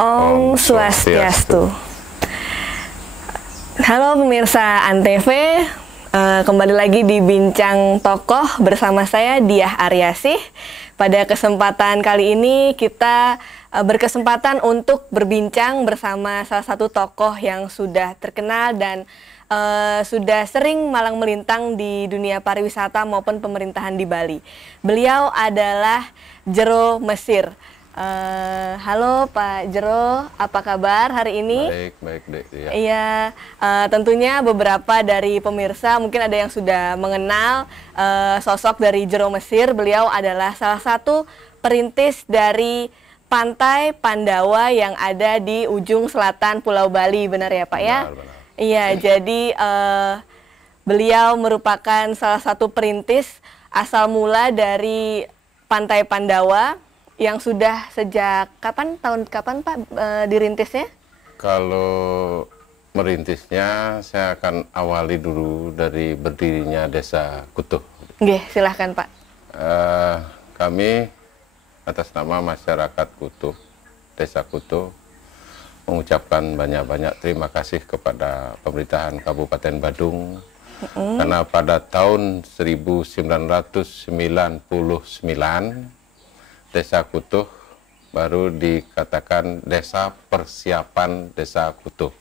Om Swastiastu. Halo pemirsa Antv, kembali lagi di Bincang Tokoh bersama saya Diah Aryasih. Pada kesempatan kali ini kita berkesempatan untuk berbincang bersama salah satu tokoh yang sudah terkenal dan sudah sering malang melintang di dunia pariwisata maupun pemerintahan di Bali. Beliau adalah Jero Mesir. Halo Pak Jero, apa kabar hari ini? Baik, Dek. Ya. Iya, tentunya beberapa dari pemirsa mungkin ada yang sudah mengenal sosok dari Jero Mesir. Beliau adalah salah satu perintis dari Pantai Pandawa yang ada di ujung selatan Pulau Bali, benar ya Pak ya? Benar. Iya, jadi beliau merupakan salah satu perintis asal mula dari Pantai Pandawa yang sudah sejak tahun kapan Pak dirintisnya? Kalau merintisnya saya akan awali dulu dari berdirinya Desa Kutuh. Oke, silahkan Pak. Kami atas nama masyarakat Kutuh, Desa Kutuh, mengucapkan banyak-banyak terima kasih kepada pemerintahan Kabupaten Badung karena pada tahun 1999 Desa Kutuh baru dikatakan Desa Persiapan Desa Kutuh.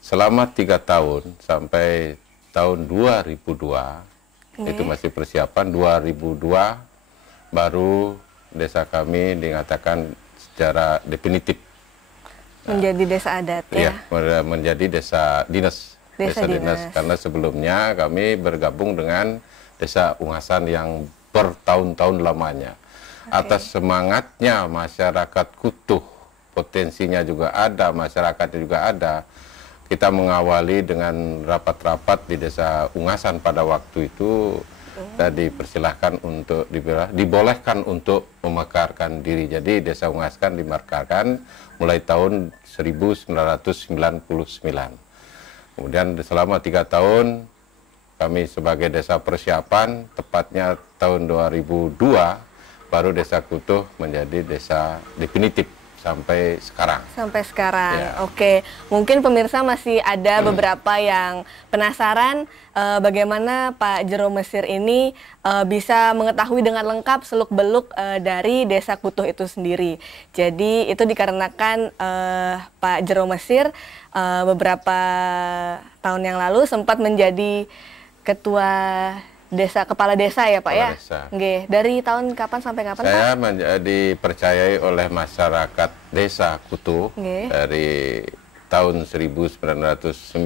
Selama 3 tahun sampai tahun 2002, itu masih persiapan, 2002 baru desa kami dinyatakan secara definitif Menjadi desa adat ya? Iya, menjadi desa dinas. Desa dinas. Karena sebelumnya kami bergabung dengan Desa Ungasan yang bertahun-tahun lamanya. Atas semangatnya masyarakat Kutuh, potensinya juga ada, masyarakatnya juga ada. Kita mengawali dengan rapat-rapat di Desa Ungasan pada waktu itu. Kita dipersilahkan untuk dibolehkan untuk memekarkan diri. Jadi Desa Ungasan dimekarkan mulai tahun 1999. Kemudian selama 3 tahun kami sebagai desa persiapan, tepatnya tahun 2002 baru Desa Kutuh menjadi desa definitif sampai sekarang. Sampai sekarang, ya. Oke. Mungkin pemirsa masih ada beberapa yang penasaran bagaimana Pak Jero Mesir ini bisa mengetahui dengan lengkap seluk-beluk dari Desa Kutuh itu sendiri. Jadi itu dikarenakan Pak Jero Mesir beberapa tahun yang lalu sempat menjadi ketua kepala desa ya Pak ya? Nggih. Dari tahun kapan sampai kapan Saya Pak? dipercayai oleh masyarakat Desa Kutuh dari tahun 1999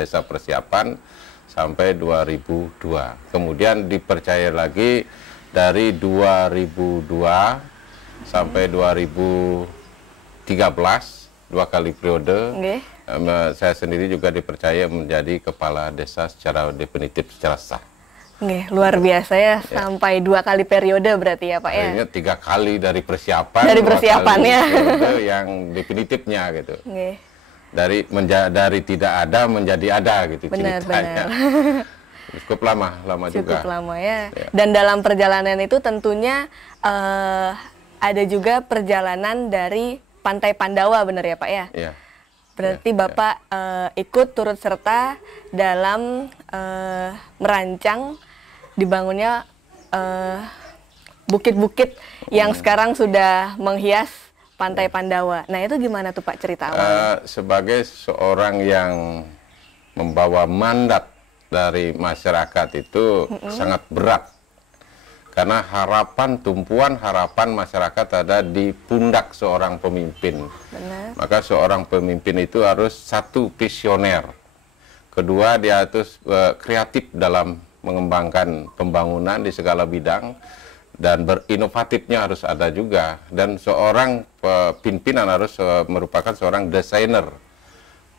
Desa Persiapan sampai 2002. Kemudian dipercaya lagi dari 2002 sampai 2013, 2 kali periode. Saya sendiri juga dipercaya menjadi kepala desa secara definitif, secara sah. Luar biasa ya, sampai 2 kali periode berarti ya Pak ya? Akhirnya 3 kali dari persiapan, dari persiapannya yang definitifnya gitu. Dari tidak ada menjadi ada gitu. Benar. Cukup lama juga. Cukup lama ya. Dan dalam perjalanan itu tentunya ada juga perjalanan dari Pantai Pandawa, benar ya Pak ya? Iya. Berarti Bapak ikut turut serta dalam merancang dibangunnya bukit-bukit yang sekarang sudah menghias Pantai Pandawa. Nah itu gimana tuh Pak cerita awalnya? Sebagai seorang yang membawa mandat dari masyarakat itu sangat berat. Karena tumpuan harapan masyarakat ada di pundak seorang pemimpin. Benar. Maka seorang pemimpin itu harus satu visioner. Kedua, dia harus kreatif dalam mengembangkan pembangunan di segala bidang. Dan berinovatifnya harus ada juga. Dan seorang pimpinan harus merupakan seorang desainer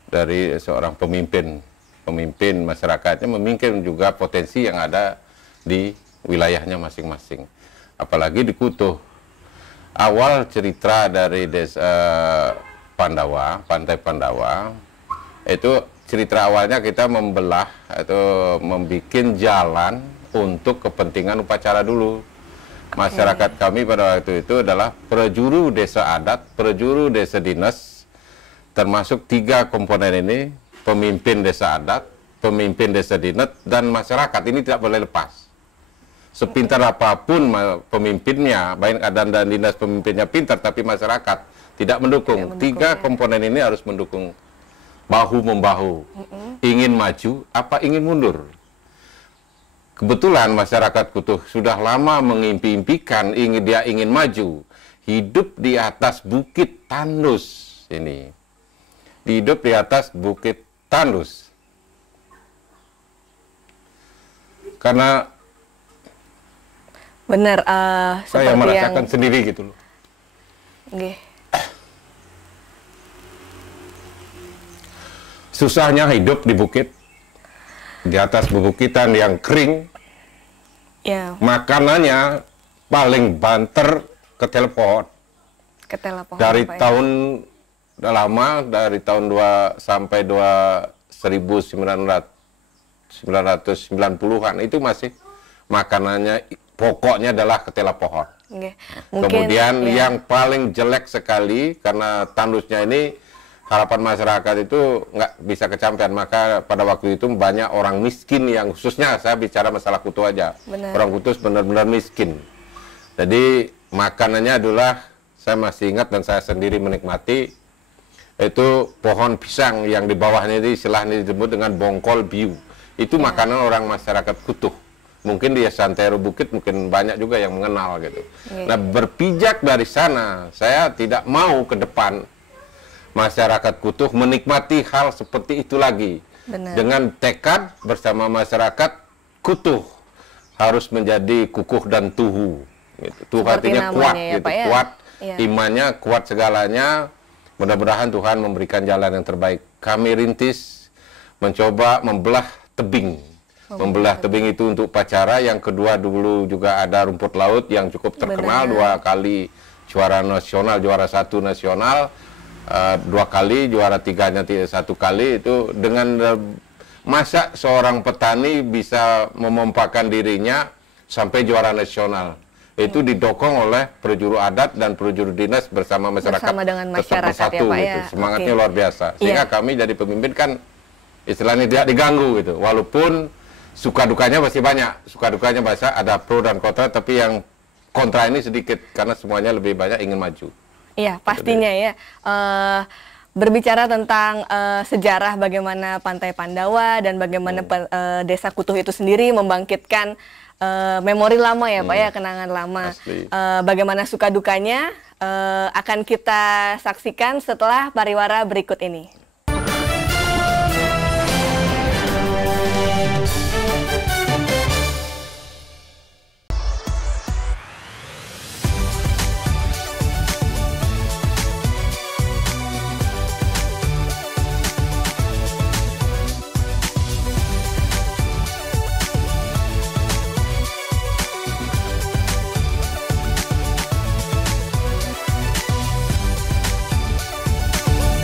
dari seorang pemimpin. Pemimpin masyarakatnya memikirkan juga potensi yang ada di wilayahnya masing-masing. Apalagi di Kutuh. Awal cerita dari Desa Pandawa, Pantai Pandawa, itu cerita awalnya kita membelah atau membuat jalan untuk kepentingan upacara dulu. Masyarakat kami pada waktu itu adalah prejuru desa adat, prejuru desa dinas, termasuk 3 komponen ini, pemimpin desa adat, pemimpin desa dinas, dan masyarakat. Ini tidak boleh lepas. Sepintar apapun pemimpinnya, baik adat dan dinas pemimpinnya pintar, tapi masyarakat tidak mendukung. 3 komponen ini harus mendukung, bahu-membahu. Ingin maju, apa ingin mundur? Kebetulan masyarakat Kutuh sudah lama mengimpi-impikan dia ingin maju, hidup di atas Bukit Tandus ini. Hidup di atas Bukit Tandus. Karena benar, saya seperti merasakan yang sendiri gitu loh. Nggih. Susahnya hidup di bukit, di atas bebukitan yang kering. Ya, Makanannya paling banter ketel pohon. ketela pohon. Dari Pak, ya. tahun udah lama, dari tahun 1990-an itu masih makanannya pokoknya adalah ketela pohon. Nggih. Kemudian ya, yang paling jelek sekali karena tandusnya ini harapan masyarakat itu nggak bisa kecampaian, maka pada waktu itu banyak orang miskin yang khususnya saya bicara masalah Kutuh aja. Benar. Orang Kutuh benar-benar miskin. Jadi makanannya adalah saya masih ingat dan saya sendiri menikmati itu pohon pisang yang di bawahnya itu istilahnya disebut dengan bongkol biu. Itu makanan orang masyarakat Kutuh. Mungkin di Santero Bukit mungkin banyak juga yang mengenal gitu. Nah, berpijak dari sana, saya tidak mau ke depan masyarakat Kutuh menikmati hal seperti itu lagi. Benar. Dengan tekad bersama masyarakat Kutuh harus menjadi kukuh dan tuhu. Gitu. Tuh Seperti artinya kuat, namanya ya, gitu. Pak, ya? Kuat Iya. imannya, kuat segalanya. Mudah-mudahan Tuhan memberikan jalan yang terbaik. Kami rintis mencoba membelah tebing. Membelah tebing itu untuk upacara. Yang kedua dulu juga ada rumput laut yang cukup terkenal. Benar. 2 kali juara nasional, juara 1 nasional. 2 kali, juara 3-nya 1 kali. Itu dengan masa seorang petani bisa memompakan dirinya sampai juara nasional. Itu didokong oleh perjuru adat dan perjuru dinas bersama masyarakat. Bersama dengan tetap masyarakat bersatu, ya, Pak, gitu. ya. Semangatnya Oke. luar biasa. Sehingga kami jadi pemimpin kan istilahnya tidak diganggu gitu. Walaupun suka dukanya pasti banyak. Suka dukanya banyak, ada pro dan kontra, tapi yang kontra ini sedikit karena semuanya lebih banyak ingin maju. Iya, pastinya ya. Berbicara tentang sejarah bagaimana Pantai Pandawa dan bagaimana Desa Kutuh itu sendiri membangkitkan memori lama ya Pak ya, kenangan lama. Asli. Bagaimana suka dukanya akan kita saksikan setelah pariwara berikut ini.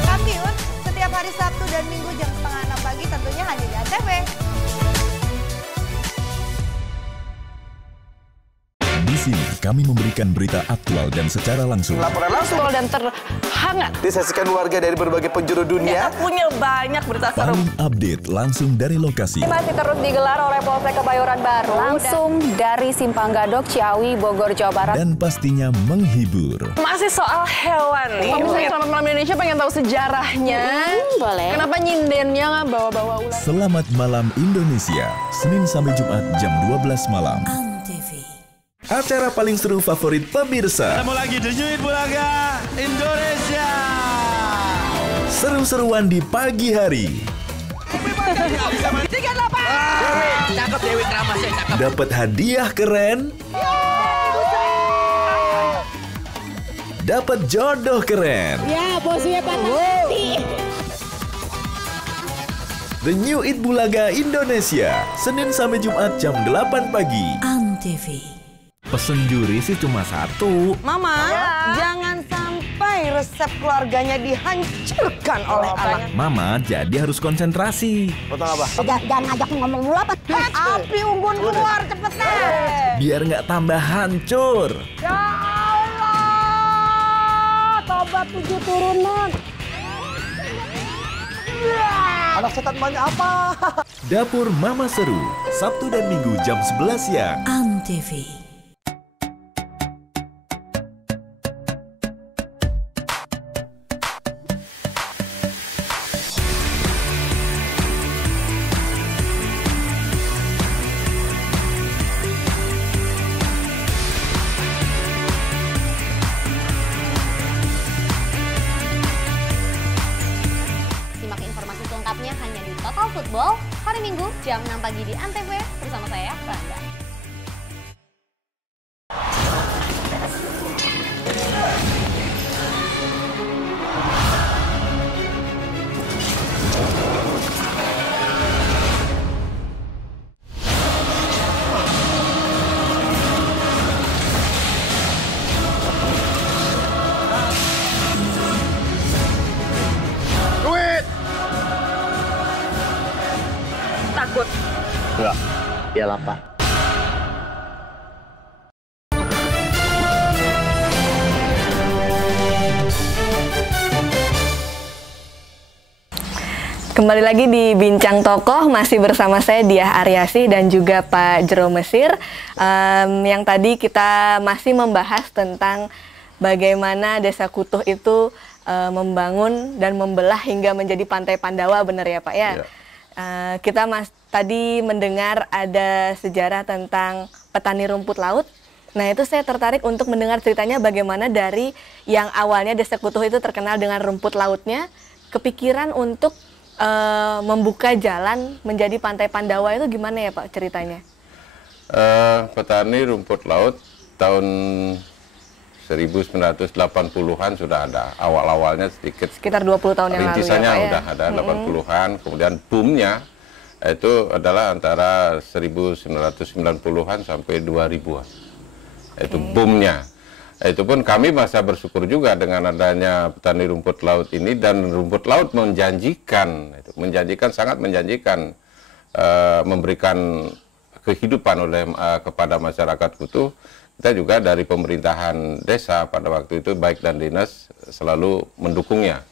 Kambiun setiap hari Sabtu dan Minggu jam 5:30 pagi tentunya hanya di ANTV. Di sini kami memberikan berita aktual dan secara langsung. Laporan langsung dan terhangat. disaksikan warga dari berbagai penjuru dunia. Punya banyak berita seru. Paling update langsung dari lokasi. Masih terus digelar oleh Polsek Kebayoran Baru. Langsung dari Simpang Gadok, Ciawi, Bogor, Jawa Barat. Dan pastinya menghibur. Masih soal hewan nih. Kalau misalnya Selamat Malam Indonesia pengen tahu sejarahnya. Boleh. Kenapa nyindennya bawa-bawa ular? Selamat Malam Indonesia, Senin sampai Jumat jam 12 malam. Acara paling seru favorit pemirsa. Ketemu lagi The New It Bulaga Indonesia. Seru-seruan di pagi hari. 38. Cakep Dewi Kramasya, cakep. Dapat hadiah keren. Dapat jodoh keren. Ya, bosnya Pak. The New It Bulaga Indonesia, Senin sampai Jumat jam 8 pagi. Pesen juri sih cuma 1. Mama, jangan sampai resep keluarganya dihancurkan oleh anak. Mama jadi harus konsentrasi. Potong apa? Jangan ngajak ngomong mulu apa. Api unggun keluar cepetan. biar nggak tambah hancur. Ya Allah, tobat 7 turunan. Anak setan banyak apa? Dapur Mama Seru, Sabtu dan Minggu jam 11 siang. Antv. Selengkapnya hanya di Total Football hari Minggu jam 6 pagi di Antv bersama saya Franda. Takut. Enggak. Iyalah, Pak. Kembali lagi di Bincang Tokoh, masih bersama saya Diah Aryasih dan juga Pak Jero Mesir. Yang tadi kita masih membahas tentang bagaimana Desa Kutuh itu membangun dan membelah hingga menjadi Pantai Pandawa, benar ya Pak ya? Ya. Kita tadi mendengar ada sejarah tentang petani rumput laut. Nah itu saya tertarik untuk mendengar ceritanya bagaimana dari yang awalnya Desa Kutuh itu terkenal dengan rumput lautnya, kepikiran untuk membuka jalan menjadi Pantai Pandawa itu gimana ya Pak ceritanya? Petani rumput laut tahun 1980-an sudah ada. Awal-awalnya sedikit. Sekitar 20 tahun yang lalu ya rintisannya Pak ya? udah ada 80-an, kemudian boomnya itu adalah antara 1990-an sampai 2000-an. Itu boomnya. Itu pun kami masa bersyukur juga dengan adanya petani rumput laut ini, dan rumput laut menjanjikan, sangat menjanjikan, memberikan kehidupan kepada masyarakat Kutuh. Kita juga dari pemerintahan desa pada waktu itu, baik dan dinas, selalu mendukungnya.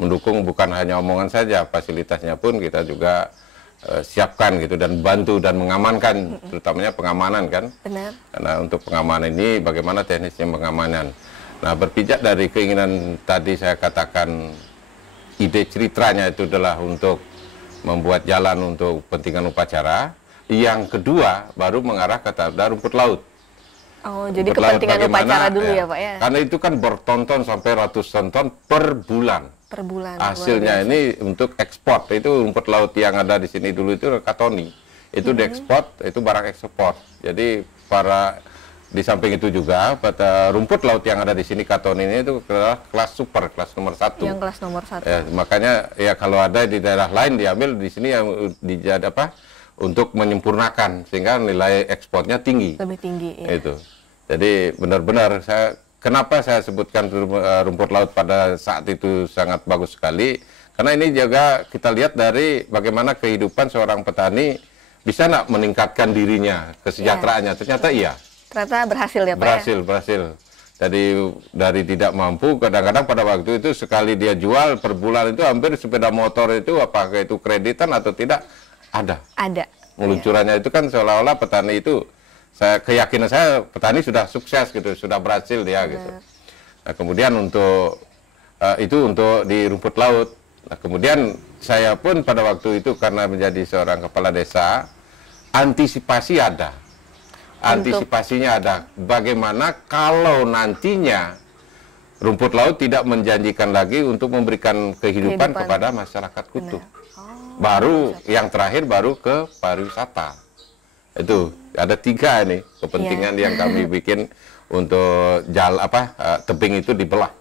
Mendukung bukan hanya omongan saja, fasilitasnya pun kita juga siapkan gitu, dan bantu dan mengamankan, terutamanya pengamanan kan. Benar. Karena untuk pengamanan ini bagaimana teknisnya pengamanan. Nah, berpijak dari keinginan tadi saya katakan, ide ceritanya itu adalah untuk membuat jalan untuk kepentingan upacara. Yang kedua baru mengarah ke rumput laut. Oh, jadi kepentingan upacara dulu ya Pak ya? Karena itu kan bertonton sampai ratusan ton per bulan. Per bulan. Hasilnya ini untuk ekspor. Itu rumput laut yang ada di sini dulu itu katoni. Itu diekspor, itu barang ekspor. Jadi di samping itu juga rumput laut yang ada di sini katoni ini itu kelas super, kelas nomor 1. Yang kelas nomor 1. Ya, makanya ya kalau ada di daerah lain diambil, di sini yang untuk menyempurnakan sehingga nilai ekspornya tinggi. Lebih tinggi. Ya. Itu. Jadi benar-benar kenapa saya sebutkan rumput laut pada saat itu sangat bagus sekali, karena ini juga kita lihat dari bagaimana kehidupan seorang petani bisa nggak meningkatkan dirinya, kesejahteraannya. Ternyata iya. Ternyata berhasil ya Pak Berhasil. Jadi dari tidak mampu, kadang-kadang pada waktu itu sekali dia jual per bulan itu hampir sepeda motor itu, apakah itu kreditan atau tidak, ada. Ada. Meluncurannya itu kan seolah-olah petani itu, keyakinan saya petani sudah sukses gitu, sudah berhasil dia gitu. Nah, kemudian untuk itu untuk di rumput laut. Nah, kemudian saya pun pada waktu itu karena menjadi seorang kepala desa, antisipasi ada. Antisipasinya ada. Bagaimana kalau nantinya rumput laut tidak menjanjikan lagi untuk memberikan kehidupan kepada masyarakat Kutuh. Baru yang terakhir baru ke pariwisata. Itu ada 3 nih kepentingan yang kami bikin untuk tebing itu dibelah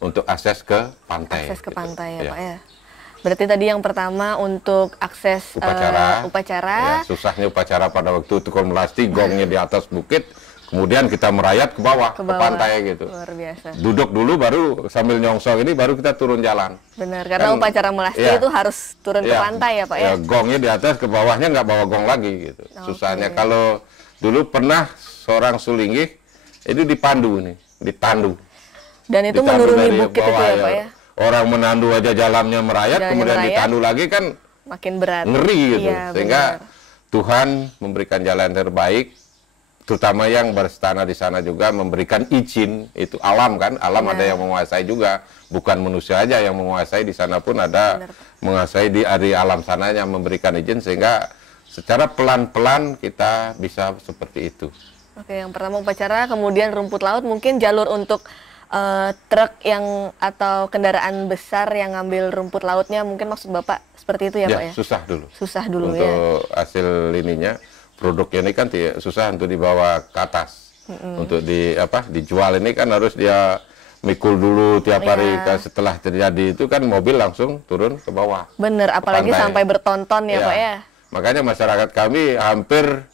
untuk akses ke pantai. Akses ke pantai ya Pak ya. Berarti tadi yang pertama untuk akses upacara. Ya, susahnya upacara pada waktu itu kalau melasti gongnya di atas bukit, Kemudian kita merayap ke bawah, ke pantai gitu. Luar biasa. Duduk dulu baru sambil nyongsong ini baru kita turun jalan. Benar, karena upacara melasti itu harus turun ke pantai ya Pak ya? Gongnya di atas, ke bawahnya nggak bawa gong lagi gitu. Susahnya kalau dulu pernah seorang sulinggih itu ditandu. Dan itu menuruni bukit itu ya Pak ya? Orang menandu aja jalannya merayap, kemudian ditandu lagi kan makin berat. Ngeri gitu. Iya, sehingga Tuhan memberikan jalan terbaik, terutama yang berstana di sana juga memberikan izin. Itu alam kan, alam ada yang menguasai juga, bukan manusia aja yang menguasai. Di sana pun ada menguasai di alam sana yang memberikan izin, sehingga secara pelan-pelan kita bisa seperti itu. Oke, yang pertama upacara, kemudian rumput laut, mungkin jalur untuk truk yang atau kendaraan besar yang ngambil rumput lautnya, mungkin maksud Bapak seperti itu ya Pak ya? Susah dulu. Susah dulu untuk hasil ininya. Produknya ini kan susah untuk dibawa ke atas. Untuk dijual ini kan harus dia mikul dulu tiap hari. Setelah terjadi itu kan mobil langsung turun ke bawah. Bener, apalagi pantai. Sampai bertonton ya Pak ya. Makanya masyarakat kami hampir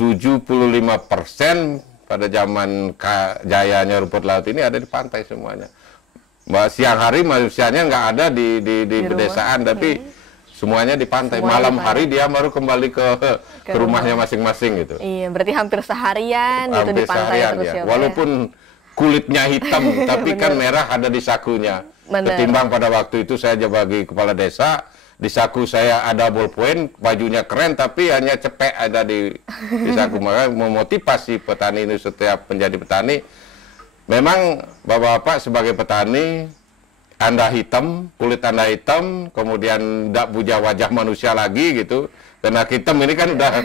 75% pada zaman jayanya rumput laut ini ada di pantai semuanya. Siang hari manusianya nggak ada di pedesaan, tapi semuanya di pantai. Malam hari dia baru kembali ke rumahnya masing-masing gitu. Iya, berarti hampir seharian gitu di pantai terus ya. Walaupun kulitnya hitam, tapi kan merah ada di sakunya. Ketimbang pada waktu itu saya bagi kepala desa, di saku saya ada ballpoint, bajunya keren, tapi hanya cepek ada di saku. Maka memotivasi petani ini setiap menjadi petani. Memang Bapak-bapak sebagai petani, Anda hitam, kulit Anda hitam, kemudian tidak punya wajah manusia lagi gitu. Karena hitam ini kan udah,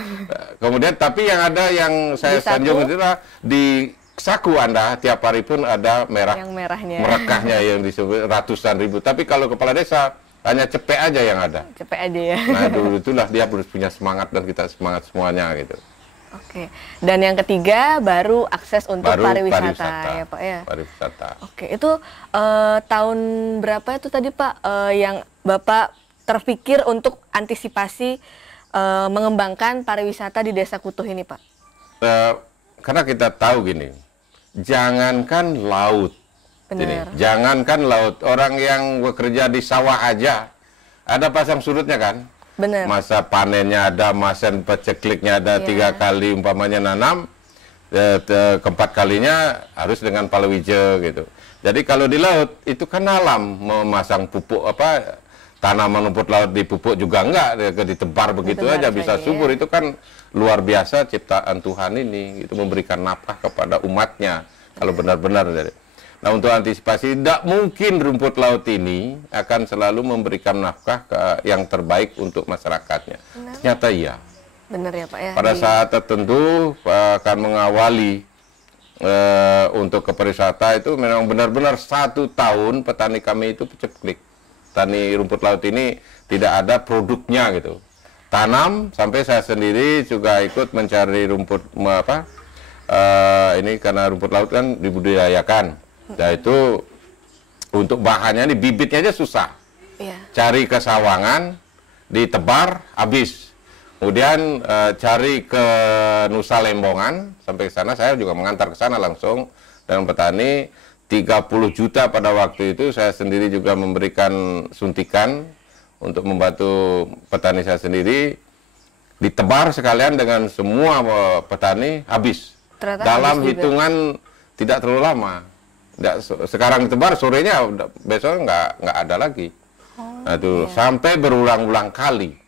kemudian tapi yang ada yang saya sanjung itu adalah di saku Anda tiap hari pun ada merah, yang merahnya, merekahnya yang disebut ratusan ribu. Tapi kalau kepala desa hanya cepek aja yang ada. Cepek aja ya. Nah dulu itulah dia harus punya semangat dan kita semangat semuanya gitu. Oke, dan yang ketiga baru akses untuk pariwisata ya Pak ya. Pariwisata. Oke, itu tahun berapa itu tadi Pak yang Bapak terpikir untuk antisipasi mengembangkan pariwisata di Desa Kutuh ini Pak? Karena kita tahu gini, jangankan laut, jangankan laut, orang yang bekerja di sawah aja ada pasang surutnya kan. Bener. Masa panennya ada, masa pecekliknya ada 3 kali umpamanya nanam, keempat kalinya harus dengan palawija gitu. Jadi kalau di laut itu kan alam, memasang pupuk tanaman rumput laut di pupuk juga enggak, ditebar begitu aja bisa subur. Itu kan luar biasa ciptaan Tuhan ini, itu memberikan nafkah kepada umatnya kalau benar-benar. Nah untuk antisipasi, tidak mungkin rumput laut ini akan selalu memberikan nafkah yang terbaik untuk masyarakatnya. Ternyata iya. Benar ya Pak ya. Pada saat tertentu akan mengawali untuk ke pariwisata itu memang benar-benar 1 tahun petani kami itu peceklik. Petani rumput laut ini tidak ada produknya gitu. Tanam sampai saya sendiri juga ikut mencari rumput ini karena rumput laut kan dibudidayakan. Nah itu untuk bahannya, bibitnya aja susah. Cari ke Sawangan, ditebar, habis. Kemudian cari ke Nusa Lembongan, sampai ke sana saya juga mengantar ke sana langsung dengan petani. 30 juta pada waktu itu saya sendiri juga memberikan suntikan untuk membantu petani saya sendiri. Ditebar sekalian dengan semua petani, habis. Ternyata dalam habis hitungan tidak terlalu lama. Sekarang ditebar, sorenya besok nggak ada lagi. Nah itu sampai berulang-ulang kali.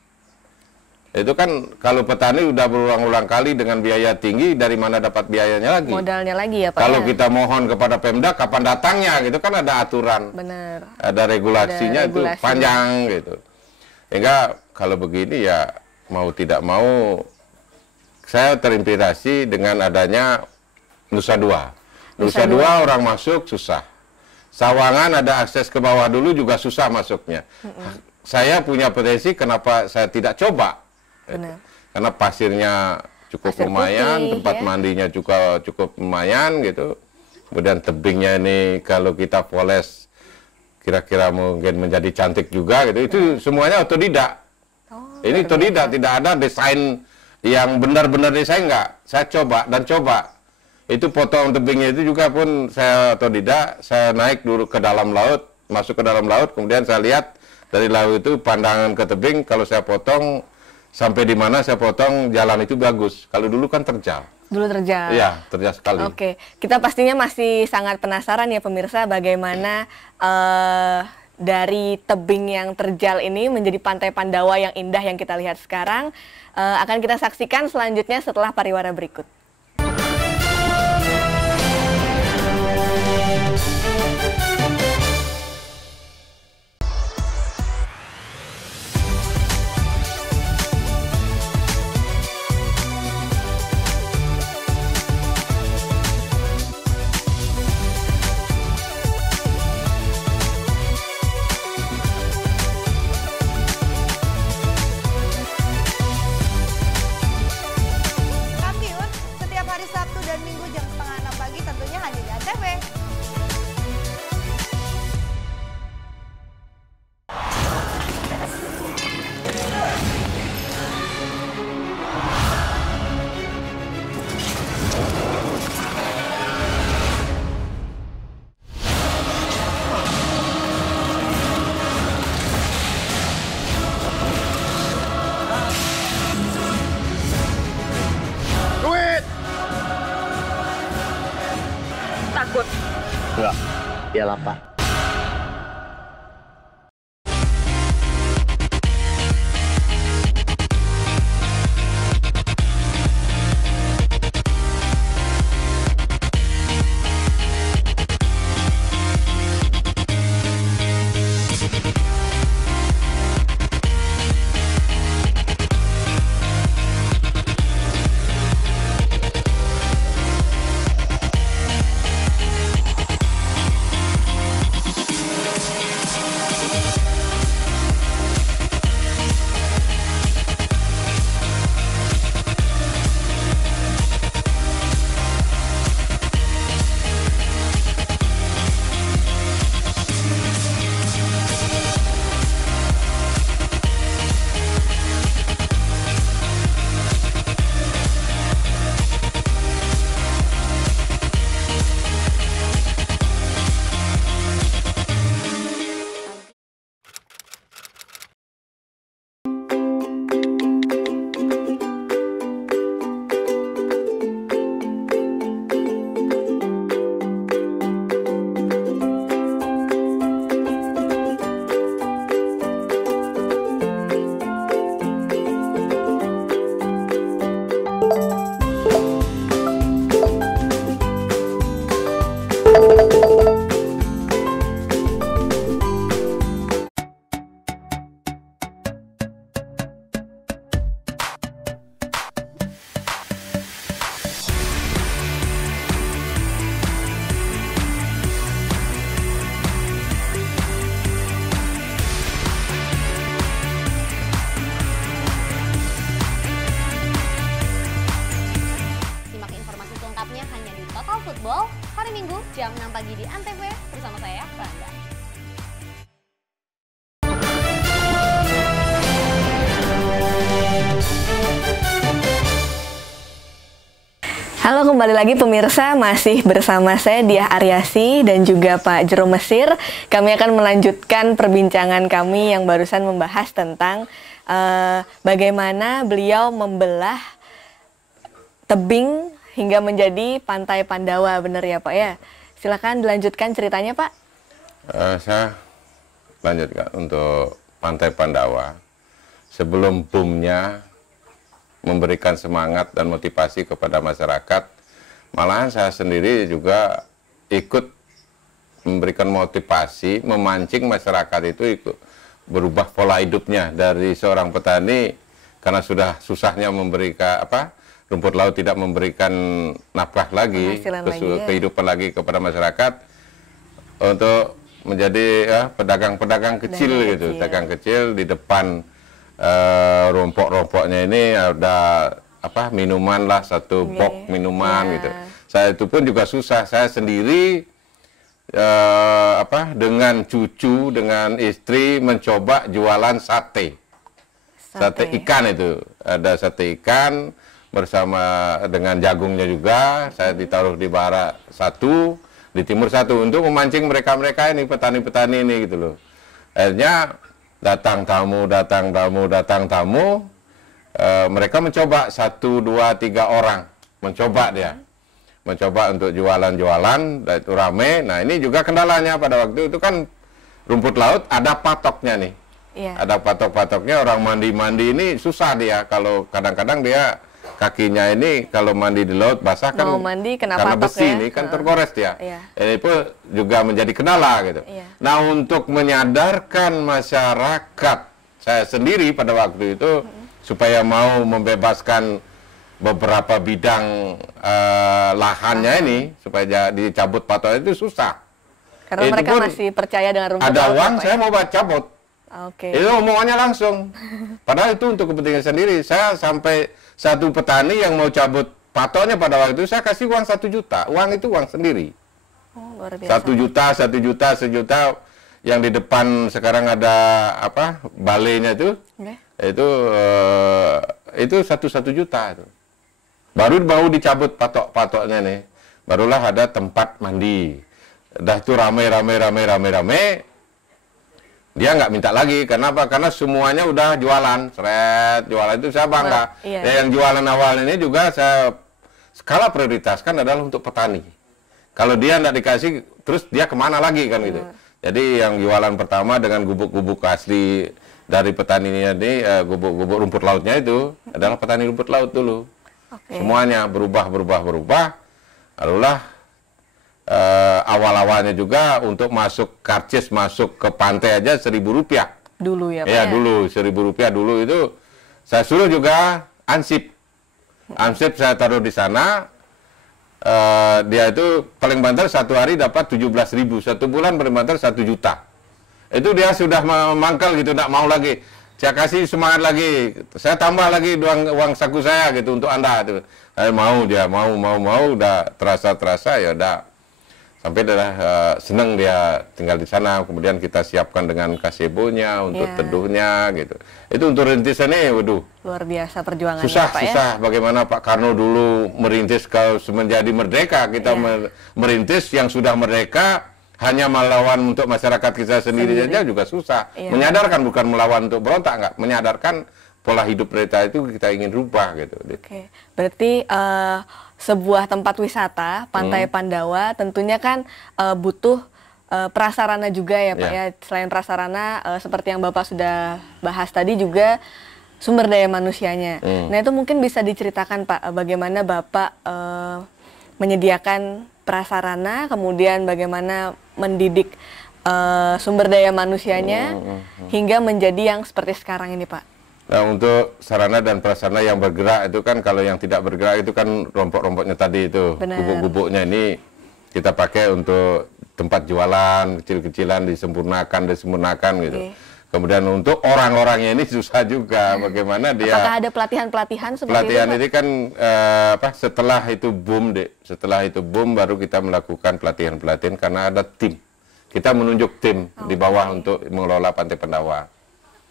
Itu kan kalau petani udah berulang-ulang kali dengan biaya tinggi, dari mana dapat biayanya lagi? Modalnya lagi ya Pak. Kalau kita mohon kepada Pemda, kapan datangnya gitu kan ada aturan. Benar. Ada regulasinya, itu panjang gitu. Sehingga kalau begini ya mau tidak mau, saya terinspirasi dengan adanya Nusa Dua. Nusa Dua orang masuk susah. Sawangan ada akses ke bawah dulu juga susah masuknya. Saya punya potensi, kenapa saya tidak coba? Karena pasirnya cukup lumayan, tempat mandinya juga cukup lumayan gitu. Kemudian tebingnya ini kalau kita poles kira-kira mungkin menjadi cantik juga gitu. Itu semuanya otodidak. Ini otodidak, tidak ada desain yang benar-benar desain, enggak. Saya coba dan coba. Itu potong tebingnya itu juga pun saya atau tidak, saya naik dulu ke dalam laut, masuk ke dalam laut, kemudian saya lihat dari laut itu pandangan ke tebing, kalau saya potong sampai di mana saya potong jalan itu bagus. Kalau dulu kan terjal. Dulu terjal. Iya, terjal sekali. Oke, kita pastinya masih sangat penasaran ya pemirsa bagaimana dari tebing yang terjal ini menjadi Pantai Pandawa yang indah yang kita lihat sekarang. Akan kita saksikan selanjutnya setelah pariwara berikut. Takut. Enggak. Dia lapar. Football hari Minggu jam 6 pagi di Antv bersama saya, Rangga. Halo, kembali lagi pemirsa, masih bersama saya Diah Aryasi dan juga Pak Jero Mesir. Kami akan melanjutkan perbincangan kami yang barusan membahas tentang bagaimana beliau membelah tebing hingga menjadi Pantai Pandawa, benar ya Pak ya? Silakan dilanjutkan ceritanya Pak. Saya lanjutkan untuk Pantai Pandawa. Sebelum boomnya memberikan semangat dan motivasi kepada masyarakat, malahan saya sendiri juga ikut memberikan motivasi, memancing masyarakat itu ikut berubah pola hidupnya dari seorang petani karena sudah susahnya memberikan rumput laut tidak memberikan nafkah lagi, kehidupan lagi kepada masyarakat, untuk menjadi pedagang-pedagang kecil gitu, pedagang kecil di depan rompok-rompoknya ini ada minuman lah, satu box minuman gitu. Saya itu pun juga susah, saya sendiri dengan cucu, dengan istri mencoba jualan sate ikan itu, ada sate ikan. bersama dengan jagungnya juga. Saya ditaruh di barat satu, di timur satu untuk memancing mereka-mereka ini, petani-petani ini gitu loh. Akhirnya datang tamu, mereka mencoba 1, 2, 3 orang, mencoba untuk jualan-jualan, dan itu rame. Nah ini juga kendalanya pada waktu itu kan rumput laut ada patoknya nih. Ada patok-patoknya, orang mandi-mandi ini susah dia, kalau kadang-kadang dia kakinya ini kalau mandi di laut basah kan mandi, kena karena patok besi ya? ini kan tergores dia. Ini pun juga menjadi kendala gitu. Nah untuk menyadarkan masyarakat, saya sendiri pada waktu itu supaya mau membebaskan beberapa bidang lahannya ini supaya dicabut patoknya itu susah. Karena itu mereka masih percaya dengan rumput ada laut, uang, Pak, saya mau cabut. Itu omongannya langsung. Padahal itu untuk kepentingan sendiri. Saya sampai satu petani yang mau cabut patoknya pada waktu itu, saya kasih uang 1 juta. Uang itu uang sendiri. Luar biasa. 1 juta, 1 juta. Yang di depan sekarang ada apa balainya itu, itu 1 juta. Itu. Baru mau dicabut patok-patoknya nih. Barulah ada tempat mandi. Dah itu rame. Dia nggak minta lagi, kenapa? Karena semuanya udah jualan, jualan itu saya bangga. Yang jualan awal ini juga saya skala prioritaskan adalah untuk petani. Kalau dia nggak dikasih, terus dia kemana lagi kan gitu. Jadi yang jualan pertama dengan gubuk-gubuk asli dari petani ini, gubuk-gubuk rumput lautnya itu adalah petani rumput laut dulu. Semuanya berubah. Lalulah awal-awalnya juga untuk masuk karcis, masuk ke pantai aja 1.000 rupiah. Dulu ya Pak? Ya dulu, 1.000 rupiah dulu itu. Saya suruh juga ansip. Ansip saya taruh di sana. Dia itu paling banter 1 hari dapat 17.000. 1 bulan paling banter 1 juta. Itu dia sudah memangkal gitu, tidak mau lagi. Saya kasih semangat lagi. Saya tambah lagi uang saku saya gitu untuk Anda. Mau dia, mau. Udah terasa ya udah. Sampai senang dia tinggal di sana, kemudian kita siapkan dengan gazebo-nya untuk teduhnya gitu. Itu untuk rintisannya, waduh. Luar biasa perjuangannya susah, Pak susah. Bagaimana Pak Karno dulu merintis kalau menjadi merdeka, kita merintis yang sudah merdeka hanya melawan untuk masyarakat kita sendiri saja juga susah. Menyadarkan bukan melawan untuk berontak, enggak. Menyadarkan pola hidup mereka itu kita ingin rubah gitu. Berarti sebuah tempat wisata, Pantai Pandawa, tentunya kan butuh prasarana juga ya Pak ya. Selain prasarana, seperti yang Bapak sudah bahas tadi juga sumber daya manusianya. Nah itu mungkin bisa diceritakan Pak, bagaimana Bapak menyediakan prasarana, kemudian bagaimana mendidik sumber daya manusianya hingga menjadi yang seperti sekarang ini Pak. Nah untuk sarana dan prasarana yang bergerak itu kan, kalau yang tidak bergerak itu kan rompok-rompoknya tadi itu, gubuk-gubuknya ini kita pakai untuk tempat jualan kecil-kecilan, disempurnakan gitu. Kemudian untuk orang-orangnya ini susah juga, bagaimana dia. Apakah ada pelatihan-pelatihan seperti pelatihan itu? Ini kan setelah itu boom, baru kita melakukan pelatihan-pelatihan karena ada tim. Kita menunjuk tim di bawah untuk mengelola Pantai Pandawa.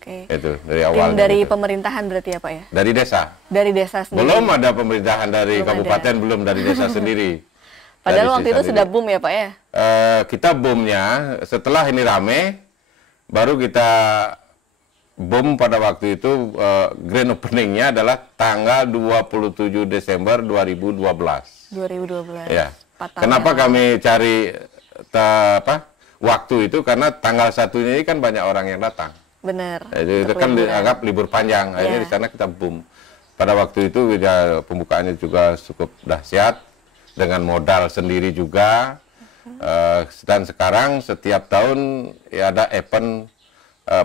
Itu dari awal. Tim dari pemerintahan berarti ya Pak ya? Dari desa. Dari desa sendiri. Belum ada pemerintahan dari kabupaten, belum dari desa sendiri. Padahal waktu itu sudah boom ya Pak ya? Kita boomnya setelah ini rame, baru kita boom pada waktu itu. Grand openingnya adalah tanggal 27 Desember 2012. 2012. Ya. Kenapa kami cari waktu itu? Karena tanggal 1 ini kan banyak orang yang datang. Benar. Itu kan dianggap libur panjang. Akhirnya di sana kita boom. Pada waktu itu ya, pembukaannya juga cukup dahsyat dengan modal sendiri juga. Dan sekarang setiap tahun ya ada event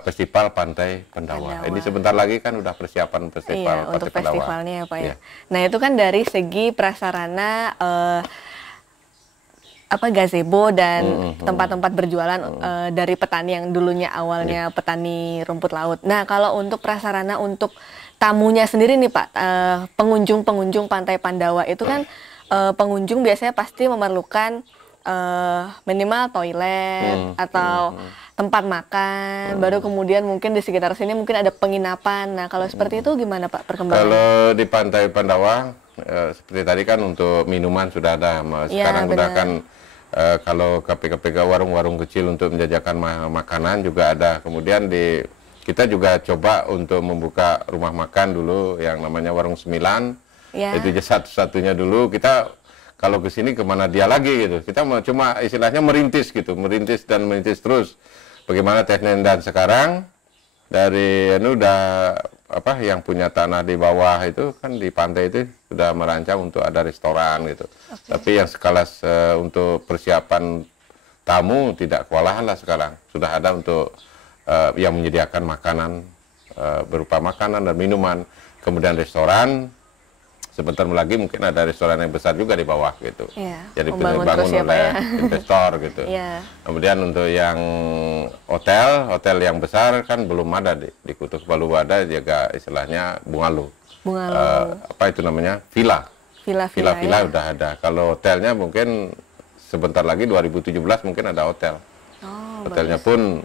festival Pantai Pandawa. Ini sebentar lagi kan udah persiapan festival Pantai untuk Pandawa. festivalnya ya Pak ya. Nah itu kan dari segi prasarana gazebo dan tempat-tempat berjualan dari petani yang dulunya awalnya petani rumput laut. Nah kalau untuk prasarana untuk tamunya sendiri nih Pak, pengunjung Pantai Pandawa itu kan pengunjung biasanya pasti memerlukan minimal toilet atau tempat makan, baru kemudian mungkin di sekitar sini mungkin ada penginapan. Nah, kalau seperti itu gimana Pak perkembangan? Kalau di Pantai Pandawa, seperti tadi kan untuk minuman sudah ada, sekarang udah kan kalau KPK warung-warung kecil untuk menjajakan makanan juga ada. Kemudian kita juga coba untuk membuka rumah makan dulu yang namanya Warung 9. Itu satu-satunya dulu. Kita kalau ke sini kemana dia lagi gitu. Kita cuma istilahnya merintis gitu, merintis terus. Bagaimana teknik, dan sekarang dari udah yang punya tanah di bawah itu kan di pantai itu sudah merancang untuk ada restoran gitu. Tapi yang sekelas untuk persiapan tamu tidak kewalahan lah sekarang. Sudah ada untuk yang menyediakan makanan berupa makanan dan minuman, kemudian restoran. Sebentar lagi mungkin ada restoran yang besar juga di bawah gitu. Jadi dibangun oleh investor gitu. Kemudian untuk yang hotel yang besar kan belum ada di Kutus Balu, ada juga istilahnya bungalow. Apa itu namanya? Villa udah ada. Kalau hotelnya mungkin sebentar lagi 2017 mungkin ada hotel. Hotelnya pun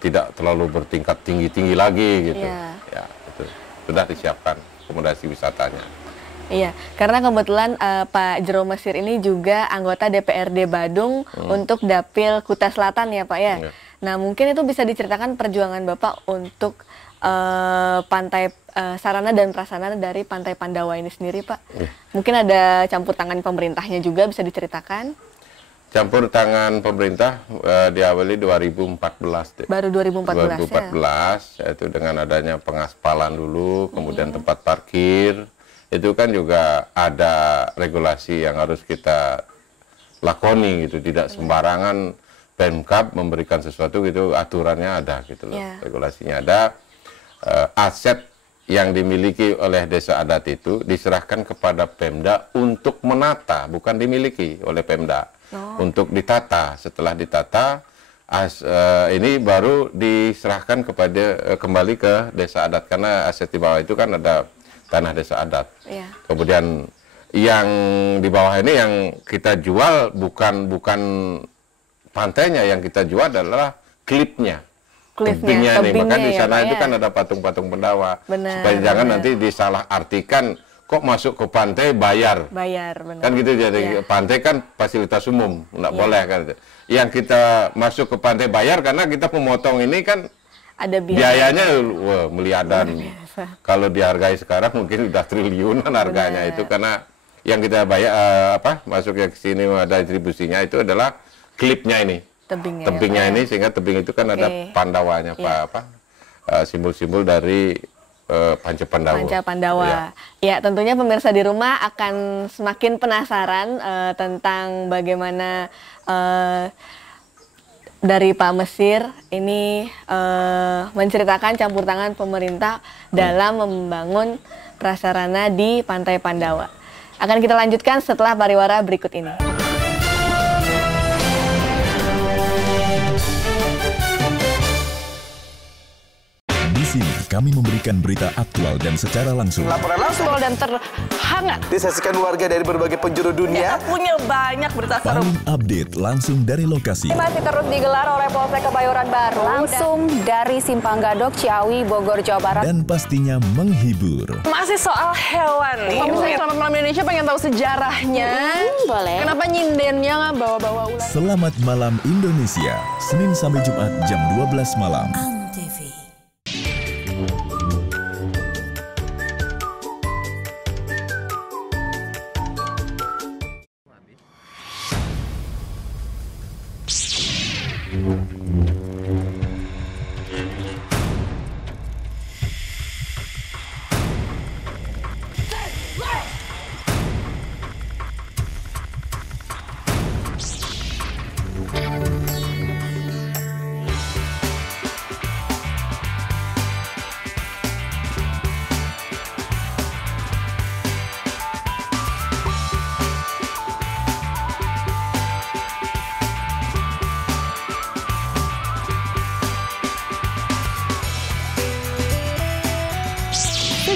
tidak terlalu bertingkat tinggi lagi gitu. Ya, itu sudah disiapkan akomodasi wisatanya. Iya, karena kebetulan Pak Jero Mesir ini juga anggota DPRD Badung untuk Dapil Kuta Selatan ya Pak ya. Nah, mungkin itu bisa diceritakan perjuangan Bapak untuk pantai sarana dan prasarana dari Pantai Pandawa ini sendiri Pak. Mungkin ada campur tangan pemerintahnya juga, bisa diceritakan? Campur tangan pemerintah diawali 2014. Baru 2014 ya? Itu dengan adanya pengaspalan dulu, kemudian tempat parkir. Itu kan juga ada regulasi yang harus kita lakoni gitu, tidak sembarangan Pemkab memberikan sesuatu gitu, aturannya ada gitu loh, regulasinya ada. Aset yang dimiliki oleh desa adat itu diserahkan kepada Pemda untuk menata, bukan dimiliki oleh Pemda, untuk ditata. Setelah ditata, ini baru diserahkan kembali ke desa adat, karena aset di bawah itu kan ada tanah desa adat. Kemudian yang di bawah ini yang kita jual bukan pantainya, yang kita jual adalah tebingnya ini. Maka di sana itu kan ada patung-patung Pandawa. Supaya jangan nanti disalah artikan kok masuk ke pantai bayar. Kan gitu, jadi pantai kan fasilitas umum, nggak boleh kan. Yang kita masuk ke pantai bayar karena kita memotong ini kan ada biayanya miliaran. Kalau dihargai sekarang mungkin udah triliunan harganya itu, karena yang kita bayar masuk ke sini ada distribusinya itu adalah klipnya ini, tebingnya ini, sehingga tebing itu kan ada Pandawanya simbol-simbol dari Panca Pandawa. Ya, tentunya pemirsa di rumah akan semakin penasaran tentang bagaimana dari Pak Mesir ini menceritakan campur tangan pemerintah dalam membangun prasarana di Pantai Pandawa. Akan kita lanjutkan setelah pariwara berikut ini. Di sini kami memberikan berita aktual dan secara langsung. Laporan langsung dan terhangat disaksikan warga dari berbagai penjuru dunia. Punya banyak berita seru. Paling update langsung dari lokasi. Masih terus digelar oleh Polsek Kebayoran Baru langsung dari Simpang Gadok, Ciawi, Bogor, Jawa Barat. Dan pastinya menghibur. Masih soal hewan nih. Pemirsa Selamat Malam Indonesia pengen tahu sejarahnya. Boleh. Kenapa nyindennya bawa-bawa ular? Selamat Malam Indonesia, Senin sampai Jumat jam 12 malam.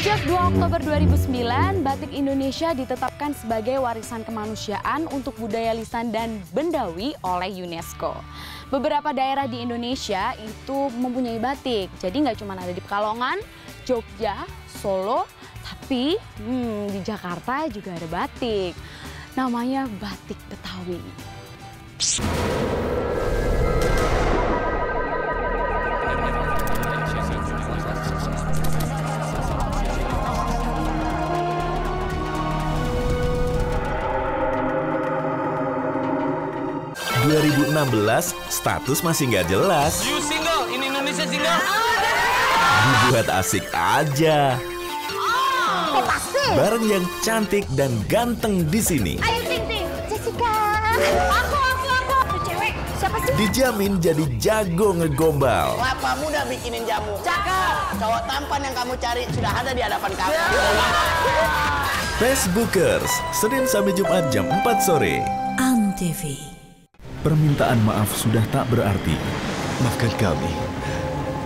Sejak 2 Oktober 2009, batik Indonesia ditetapkan sebagai warisan kemanusiaan untuk budaya lisan dan bendawi oleh UNESCO. Beberapa daerah di Indonesia itu mempunyai batik, jadi nggak cuma ada di Pekalongan, Jogja, Solo, tapi di Jakarta juga ada batik. Namanya batik Betawi. 2016, status masih nggak jelas. You single, in Indonesia single. Dibuat asik aja. Oh, pasti. Bareng yang cantik dan ganteng di sini. Ayo Ting Ting, Jessica. Aku. Tuh cewek, siapa sih? Dijamin jadi jago ngegombal. Kelapa muda bikinin jamu. Cakep. Cowok tampan yang kamu cari sudah ada di hadapan kamu. Facebookers, Senin sampai Jumat jam 4 sore. Antv. Permintaan maaf sudah tak berarti. Maafkan kami.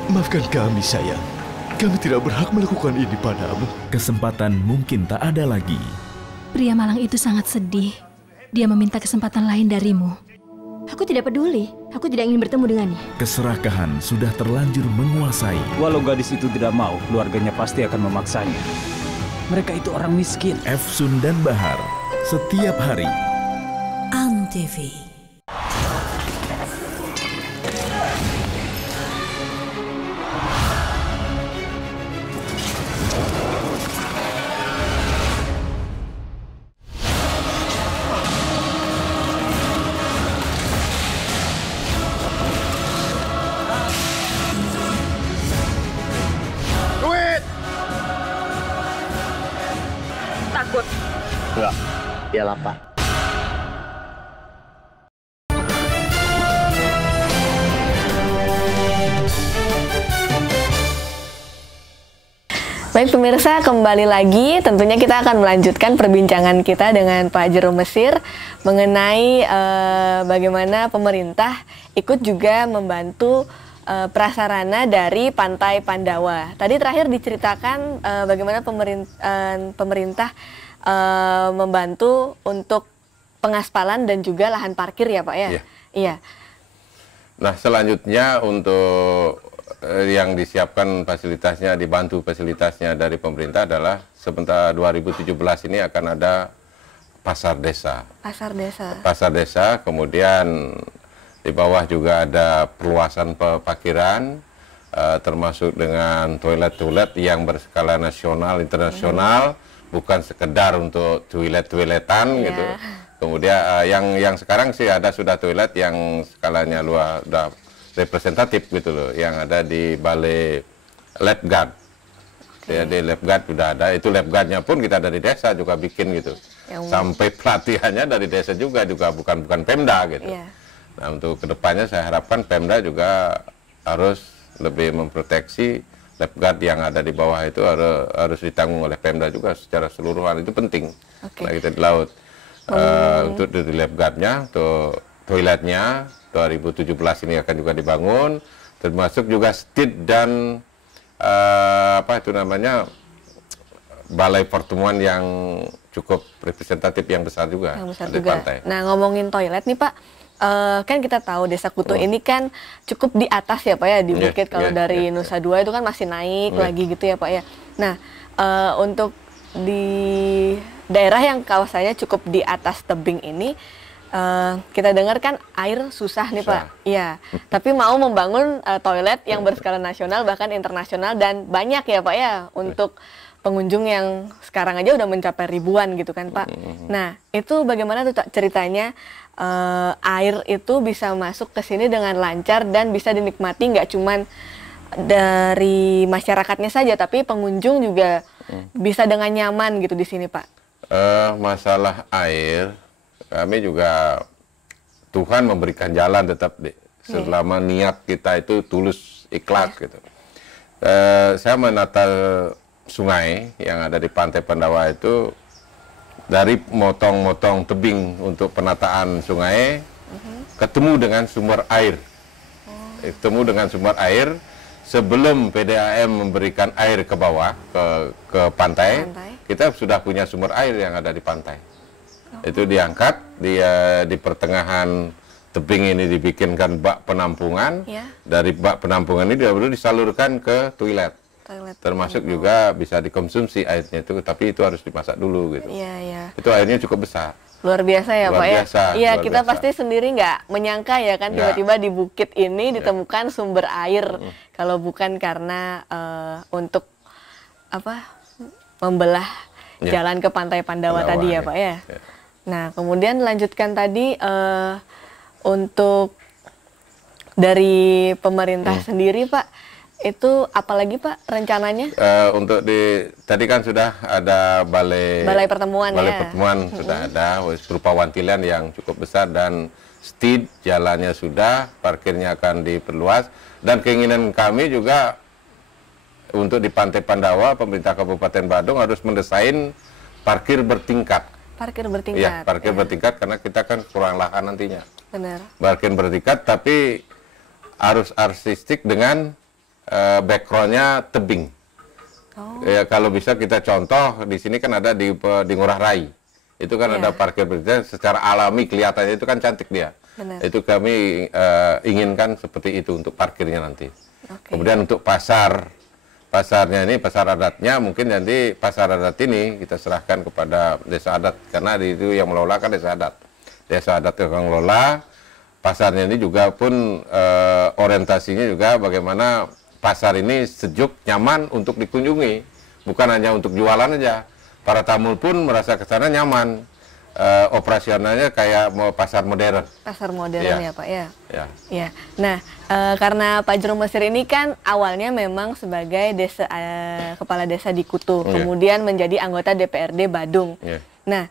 Maafkan kami, sayang. Kami tidak berhak melakukan ini padamu. Kesempatan mungkin tak ada lagi. Pria malang itu sangat sedih. Dia meminta kesempatan lain darimu. Aku tidak peduli. Aku tidak ingin bertemu dengannya. Keserakahan sudah terlanjur menguasai. Walau gadis itu tidak mau, keluarganya pasti akan memaksanya. Mereka itu orang miskin. Efsun dan Bahar, setiap hari. Antv. Takut? Enggak, dia lapar. Baik pemirsa, kembali lagi. Tentunya kita akan melanjutkan perbincangan kita dengan Pak Jero Mesir mengenai bagaimana pemerintah ikut juga membantu prasarana dari Pantai Pandawa. Tadi terakhir diceritakan bagaimana pemerintah membantu untuk pengaspalan dan juga lahan parkir ya Pak ya? Iya. Nah selanjutnya untuk yang disiapkan fasilitasnya, dibantu fasilitasnya dari pemerintah adalah sebentar 2017 ini akan ada pasar desa. Pasar desa. Pasar desa, kemudian di bawah juga ada perluasan parkiran, termasuk dengan toilet-toilet yang berskala nasional, internasional, bukan sekedar untuk toilet-toiletan gitu. Kemudian yang sekarang sih sudah toilet yang skalanya luar, udah representatif gitu loh, yang ada di Balai Lifeguard. Ya, di Lifeguard sudah ada, itu Lifeguardnya pun kita dari desa juga bikin gitu. Sampai pelatihannya dari desa juga bukan Pemda gitu. Nah untuk kedepannya saya harapkan Pemda juga harus lebih memproteksi Lifeguard yang ada di bawah itu harus ditanggung oleh Pemda juga secara seluruhan, itu penting. Nah kita di laut. Untuk di Lifeguardnya, untuk toiletnya 2017 ini akan juga dibangun, termasuk juga STID dan balai pertemuan yang cukup representatif yang besar juga, di pantai. Nah ngomongin toilet nih Pak, kan kita tahu Desa Kutu ini kan cukup di atas ya Pak ya, di bukit. Kalau dari Nusa Dua itu kan masih naik lagi gitu ya Pak ya. Nah untuk di daerah yang kawasannya cukup di atas tebing ini, kita dengar kan air susah nih Pak. Iya. Tapi mau membangun toilet yang berskala nasional bahkan internasional dan banyak ya Pak ya untuk pengunjung yang sekarang aja udah mencapai ribuan gitu kan Pak. Nah itu bagaimana tuh ceritanya air itu bisa masuk ke sini dengan lancar dan bisa dinikmati nggak cuman dari masyarakatnya saja tapi pengunjung juga bisa dengan nyaman gitu di sini Pak. Masalah air, kami juga Tuhan memberikan jalan tetap selama niat kita itu tulus, ikhlas gitu. Saya menata sungai yang ada di Pantai Pandawa itu dari motong-motong tebing untuk penataan sungai, ketemu dengan sumber air. Ketemu dengan sumber air sebelum PDAM memberikan air ke bawah ke pantai, kita sudah punya sumber air yang ada di pantai. Itu diangkat, di pertengahan tebing ini dibikinkan bak penampungan. Dari bak penampungan ini baru disalurkan ke toilet. Termasuk juga bisa dikonsumsi airnya itu, tapi itu harus dimasak dulu gitu. Itu airnya cukup besar. Luar biasa ya luar Pak biasa, ya. Iya, kita biasa. pasti sendiri nggak menyangka ya kan tiba-tiba di bukit ini ditemukan sumber air. Kalau bukan karena untuk apa membelah jalan ke Pantai Pandawa tadi ya Pak ya. Nah, kemudian lanjutkan tadi untuk dari pemerintah sendiri Pak, itu apalagi Pak rencananya? Untuk tadi kan sudah ada balai pertemuan pertemuan sudah ada berupa wantilan yang cukup besar dan STID jalannya sudah, parkirnya akan diperluas, dan keinginan kami juga untuk di Pantai Pandawa pemerintah Kabupaten Badung harus mendesain parkir bertingkat. Parkir bertingkat. Iya, parkir bertingkat karena kita kan kurang lahan nantinya. Benar. Parkir bertingkat tapi harus artistik dengan backgroundnya tebing. Ya, kalau bisa kita contoh di sini kan ada di Ngurah Rai. Itu kan ada parkir bertingkat secara alami kelihatannya itu kan cantik dia. Benar. Itu kami inginkan seperti itu untuk parkirnya nanti. Kemudian untuk pasarnya ini, pasar adatnya mungkin nanti pasar adat ini kita serahkan kepada desa adat karena itu yang mengelola kan desa adat. Desa adat yang mengelola pasarnya ini juga pun orientasinya juga bagaimana pasar ini sejuk, nyaman untuk dikunjungi, bukan hanya untuk jualan aja. Para tamu pun merasa ke sana nyaman. Operasionalnya kayak pasar modern. Pasar modern ya Pak ya. Ya. Nah, karena Pak Jero Mesir ini kan awalnya memang sebagai kepala desa di Kutuh, kemudian menjadi anggota DPRD Badung. Nah,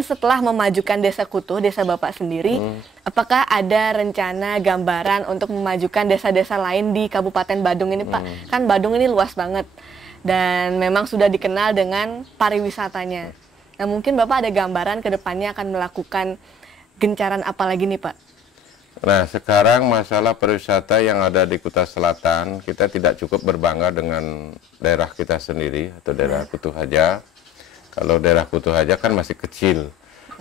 setelah memajukan desa Kutuh, desa Bapak sendiri, apakah ada rencana gambaran untuk memajukan desa-desa lain di Kabupaten Badung ini Pak? Kan Badung ini luas banget dan memang sudah dikenal dengan pariwisatanya. Nah, mungkin Bapak ada gambaran ke depannya akan melakukan gencaran apa lagi nih Pak? Nah, sekarang masalah pariwisata yang ada di Kuta Selatan, kita tidak cukup berbangga dengan daerah kita sendiri atau daerah Kutuh Haja. Kalau daerah Kutuh Haja kan masih kecil.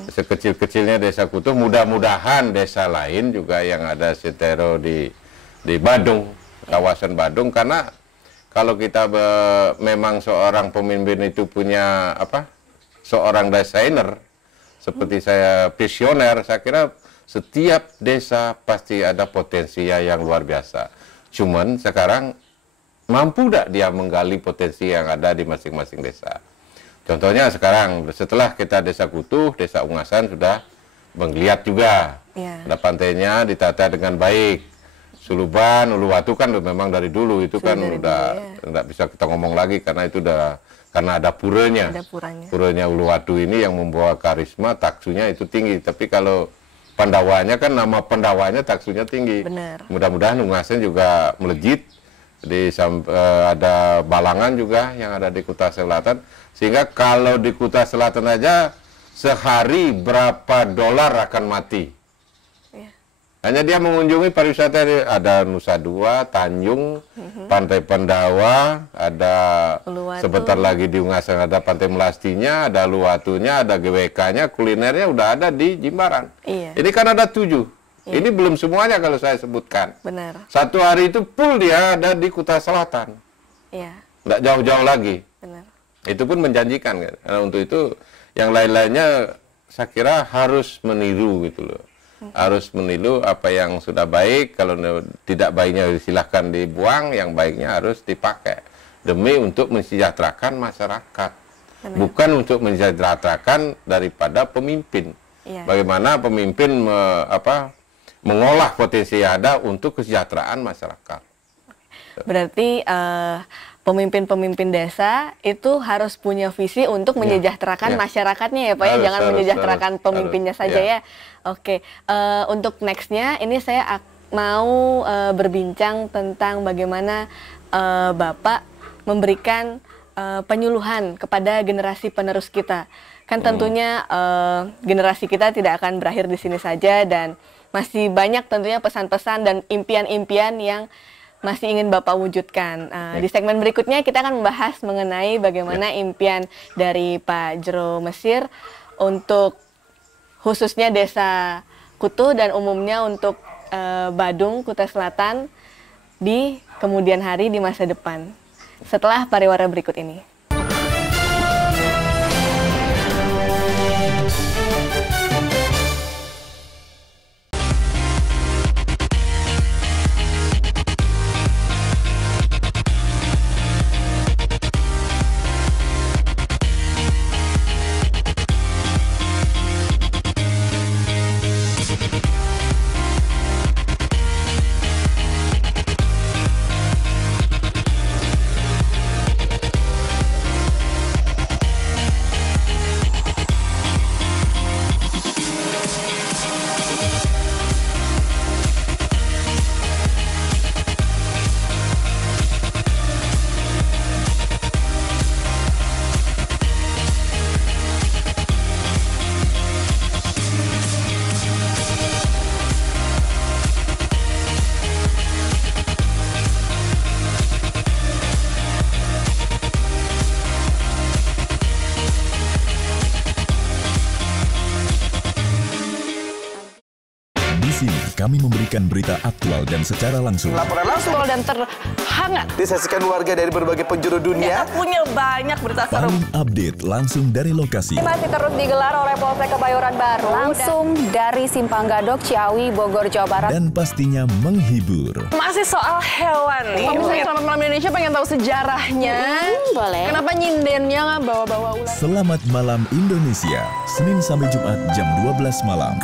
Sekecil-kecilnya desa Kutuh, mudah-mudahan desa lain juga yang ada setero di Badung, kawasan Badung, karena kalau kita memang seorang pemimpin itu punya seorang desainer seperti saya visioner, saya kira setiap desa pasti ada potensi yang luar biasa. Cuman sekarang mampu tidak dia menggali potensi yang ada di masing-masing desa. Contohnya sekarang setelah kita desa Kutuh, desa Ungasan sudah menggeliat juga. Ada pantainya ditata dengan baik. Suluban, Uluwatu kan memang dari dulu itu kan udah nggak bisa kita ngomong lagi karena itu udah karena ada puranya. Puranya Uluwatu ini yang membawa karisma, taksunya itu tinggi. Tapi kalau Pandawanya kan nama Pandawanya taksunya tinggi. Mudah-mudahan Ungasan juga melejit. Ada Balangan juga yang ada di Kuta Selatan. Sehingga kalau di Kuta Selatan aja sehari berapa dolar akan mati. Hanya dia mengunjungi pariwisata, ada Nusa Dua, Tanjung, Pantai Pandawa, ada Uluwatu. Sebentar lagi di Ungasan ada Pantai Melastinya, ada Luwatunya, ada GWK-nya, kulinernya udah ada di Jimbaran. Ini kan ada 7. Ini belum semuanya kalau saya sebutkan. Satu hari itu full dia ada di Kuta Selatan. Nggak jauh-jauh lagi. Itu pun menjanjikan kan. Karena untuk itu yang lain-lainnya saya kira harus meniru gitu loh. Harus meniru apa yang sudah baik, kalau tidak baiknya silahkan dibuang, yang baiknya harus dipakai demi untuk mensejahterakan masyarakat, bukan untuk mensejahterakan daripada pemimpin. Bagaimana pemimpin mengolah potensi yang ada untuk kesejahteraan masyarakat. Berarti pemimpin-pemimpin desa itu harus punya visi untuk menyejahterakan masyarakatnya ya Pak ya, jangan menyejahterakan pemimpinnya saja ya. Oke, untuk nextnya ini saya mau berbincang tentang bagaimana Bapak memberikan penyuluhan kepada generasi penerus kita. Kan tentunya generasi kita tidak akan berakhir di sini saja dan masih banyak tentunya pesan-pesan dan impian-impian yang masih ingin Bapak wujudkan. Di segmen berikutnya kita akan membahas mengenai bagaimana impian dari Pak Jero Mesir untuk khususnya Desa Kutu dan umumnya untuk Badung, Kutai Selatan di kemudian hari di masa depan. Setelah pariwara berikut ini. Kami memberikan berita aktual dan secara langsung. Laporan langsung dan terhangat disaksikan warga dari berbagai penjuru dunia. Kita punya banyak berita seru. Paling update langsung dari lokasi. Masih terus digelar oleh Polsek Kebayoran Baru. Langsung dari Simpang Gadok, Ciawi, Bogor, Jawa Barat. Dan pastinya menghibur. Masih soal hewan nih. Pemirsa Selamat Malam Indonesia pengen tahu sejarahnya. Boleh. Kenapa nyindennya bawa-bawa ular? Selamat Malam Indonesia, Senin sampai Jumat jam 12 malam.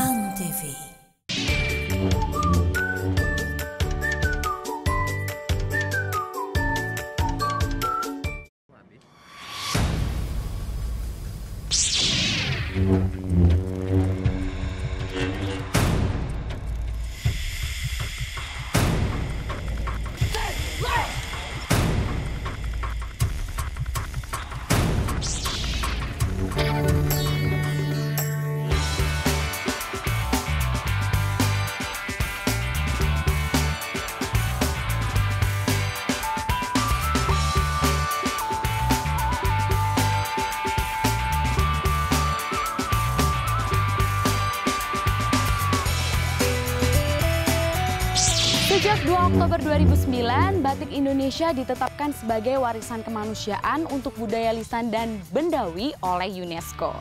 Sejak 2 Oktober 2009, batik Indonesia ditetapkan sebagai warisan kemanusiaan untuk budaya lisan dan bendawi oleh UNESCO.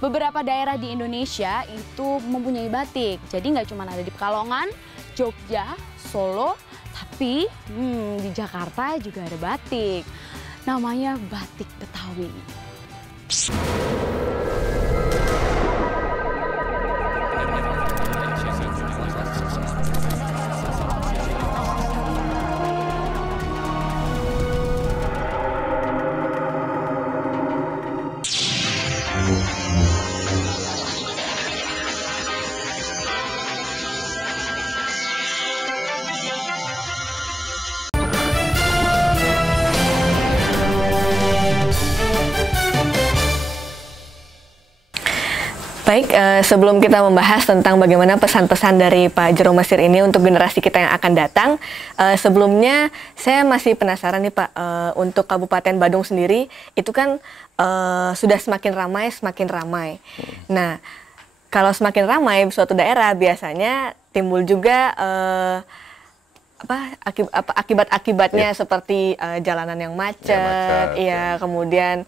Beberapa daerah di Indonesia itu mempunyai batik, jadi nggak cuma ada di Pekalongan, Jogja, Solo, tapi di Jakarta juga ada batik. Namanya batik Betawi. Baik, sebelum kita membahas tentang bagaimana pesan-pesan dari Pak Jero Mesir ini untuk generasi kita yang akan datang, sebelumnya saya masih penasaran nih Pak, untuk Kabupaten Badung sendiri itu kan sudah semakin ramai. Nah, kalau semakin ramai suatu daerah biasanya timbul juga akibat-akibatnya seperti jalanan yang macet, ya kemudian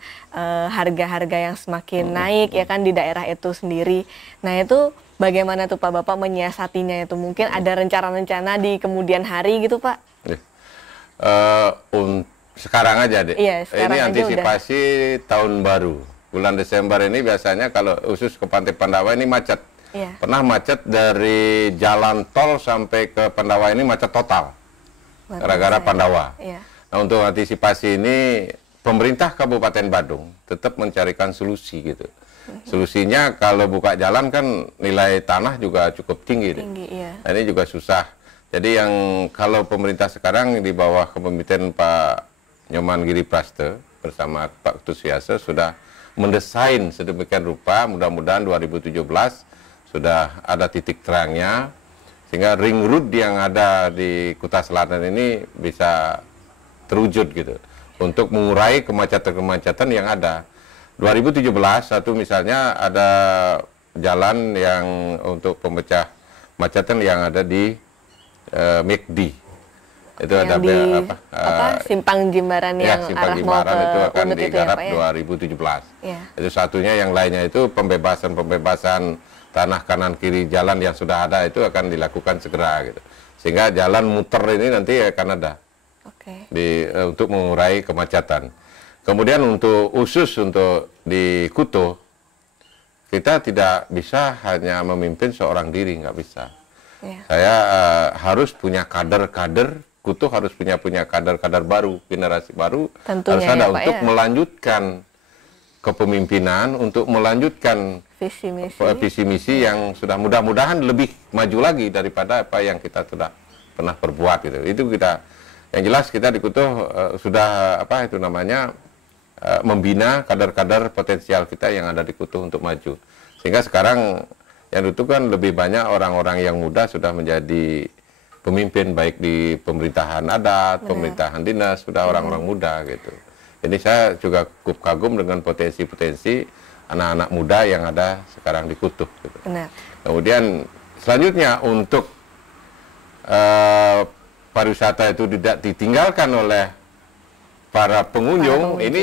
harga-harga yang semakin naik ya kan di daerah itu sendiri. Nah itu bagaimana tuh Pak Bapak menyiasatinya itu? Mungkin ada rencana-rencana di kemudian hari gitu Pak? Sekarang aja deh. Iya, sekarang ini aja antisipasi tahun baru. Bulan Desember ini biasanya kalau khusus ke Pantai Pandawa ini macet. Iya. Pernah macet dari jalan tol sampai ke Pandawa ini macet total gara-gara Pandawa. Iya. Nah untuk antisipasi ini pemerintah Kabupaten Badung tetap mencarikan solusi gitu. Solusinya kalau buka jalan kan nilai tanah juga cukup tinggi. Iya. Nah, ini juga susah. Jadi yang kalau pemerintah sekarang di bawah kepemimpinan Pak Nyoman Giripraste bersama Pak Tusiase sudah mendesain sedemikian rupa, mudah-mudahan 2017 sudah ada titik terangnya, Sehingga ring road yang ada di Kuta Selatan ini bisa terwujud gitu. Untuk mengurai kemacetan-kemacetan yang ada. 2017 satu misalnya ada jalan yang untuk pemecah macetan yang ada di McD. Itu yang ada di Simpang Jimbaran yang Simpang arah Jimbaran mau ke itu akan Unut digarap itu ya, Pak, 2017. ya? Itu satunya, yang lainnya itu pembebasan tanah kanan kiri jalan yang sudah ada itu akan dilakukan segera gitu. Sehingga jalan muter ini nanti akan ada. Untuk mengurai kemacetan. Kemudian untuk di Kuto, kita tidak bisa hanya memimpin seorang diri, nggak bisa. Saya harus punya kader-kader, Kuto harus punya kader-kader baru, generasi baru. Tentunya harus ada ya, Pak, untuk melanjutkan kepemimpinan, untuk melanjutkan visi misi yang sudah mudah-mudahan lebih maju lagi daripada apa yang kita sudah pernah perbuat gitu. Itu kita, yang jelas kita di Kuto sudah membina kader-kader potensial kita yang ada di Kuto untuk maju. Sehingga sekarang yang itu kan lebih banyak orang-orang yang muda sudah menjadi pemimpin, baik di pemerintahan adat, pemerintahan dinas, sudah orang-orang muda gitu. Jadi saya juga cukup kagum dengan potensi-potensi anak-anak muda yang ada sekarang di Kuto gitu. Kemudian selanjutnya untuk pariwisata itu tidak ditinggalkan oleh para pengunjung. Ini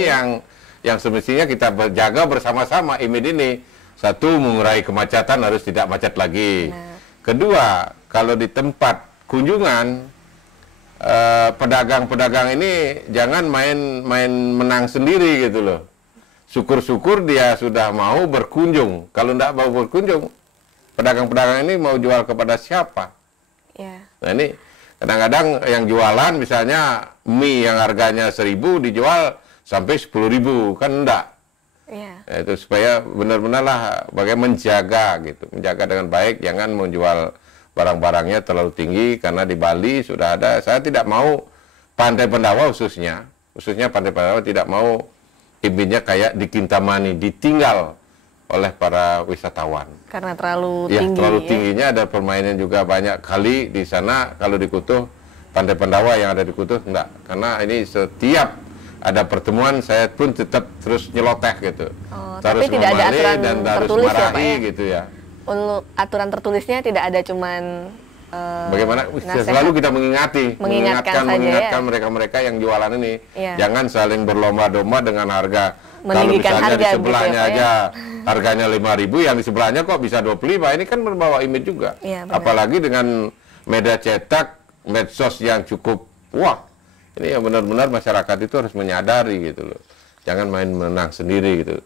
yang semestinya kita jaga bersama-sama image ini. Satu, mengurai kemacetan, harus tidak macet lagi. Kedua, kalau di tempat kunjungan, pedagang-pedagang ini jangan main menang sendiri gitu loh. Syukur-syukur dia sudah mau berkunjung. Kalau tidak mau berkunjung, pedagang-pedagang ini mau jual kepada siapa? Nah ini kadang-kadang yang jualan misalnya mie yang harganya 1.000 dijual sampai 10.000, kan enggak. Nah, itu supaya benar-benar lah bagaimana menjaga gitu, menjaga dengan baik, jangan menjual barang-barangnya terlalu tinggi, karena di Bali sudah ada. Saya tidak mau Pantai Pendawa khususnya Pantai Pendawa tidak mau image-nya kayak di Kintamani, ditinggal oleh para wisatawan. Karena terlalu tinggi. Terlalu tingginya, ada permainan juga banyak kali di sana. Kalau di Kuto, Pantai Pendawa yang ada di Kuto enggak, karena ini setiap ada pertemuan saya pun tetap terus nyeloteh gitu. Tapi tidak ada aturan dan harus tertulis marahi ya, Pak, ya? Gitu ya. Aturan tertulisnya tidak ada, cuman bagaimana selalu kita mengingatkan mereka-mereka yang jualan ini. Jangan saling berlomba-lomba dengan harga. Kalau misalnya di sebelahnya gitu, aja harganya 5.000, yang di sebelahnya kok bisa 25, ini kan membawa image juga. Apalagi dengan media cetak, medsos yang cukup, wah, ini yang benar-benar masyarakat itu harus menyadari gitu loh. Jangan main menang sendiri gitu.